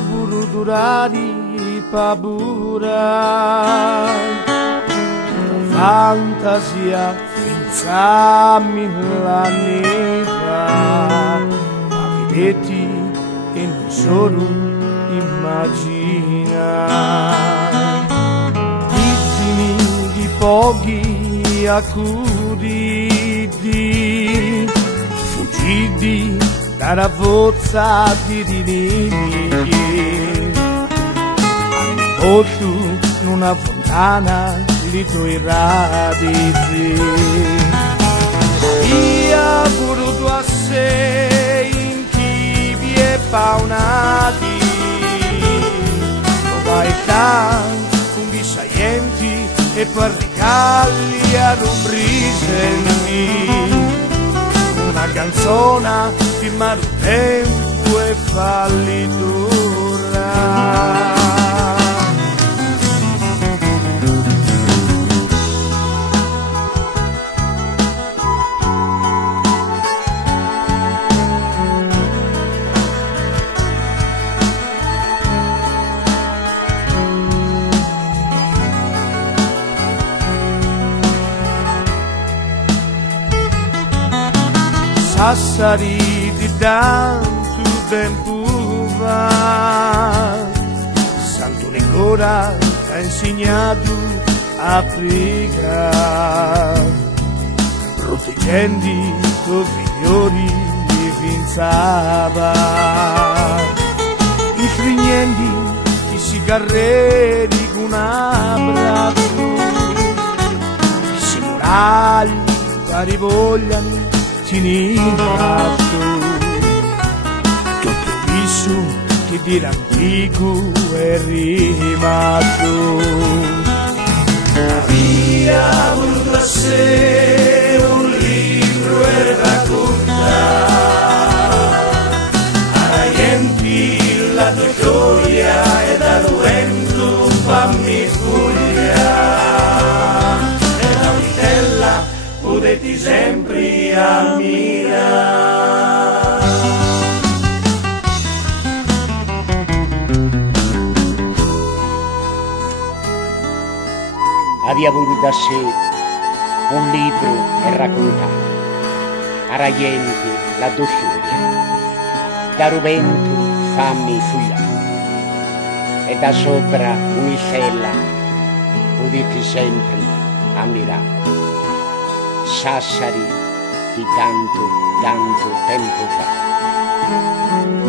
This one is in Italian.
burudurari paura, fantasia finza mille fa, ma vedetti e non solo immagina. Vittimi di pochi accuditi, fuggiti dalla forza di rinighi, o tu non avvontana i tuoi radici. Io voluto a sé in chi vi è paunati, vai con gli saienti e per regali a rumbriseni, una canzone di mare tempo e fallitura. Sassari di tanto tempo va, Santo Nicola ha insegnato a pregare, proteggendo i figlioli di Vinzava, i frignenti i sigarreri con un abbraccio, i simuragli vari vogliano tinicato, tutto viso che di antico è rimasto. Maria voluto a sé un libro e racconta a riempi la tua gioia e da vento fammi fuglia e la vitella potete sempre ammirare. Aveva voluto a sé un libro e raccontare a raienti la dosciuria, da vento fammi fugliare e da sopra un'istella potete sempre ammirare. Sassari di tanto tempo fa.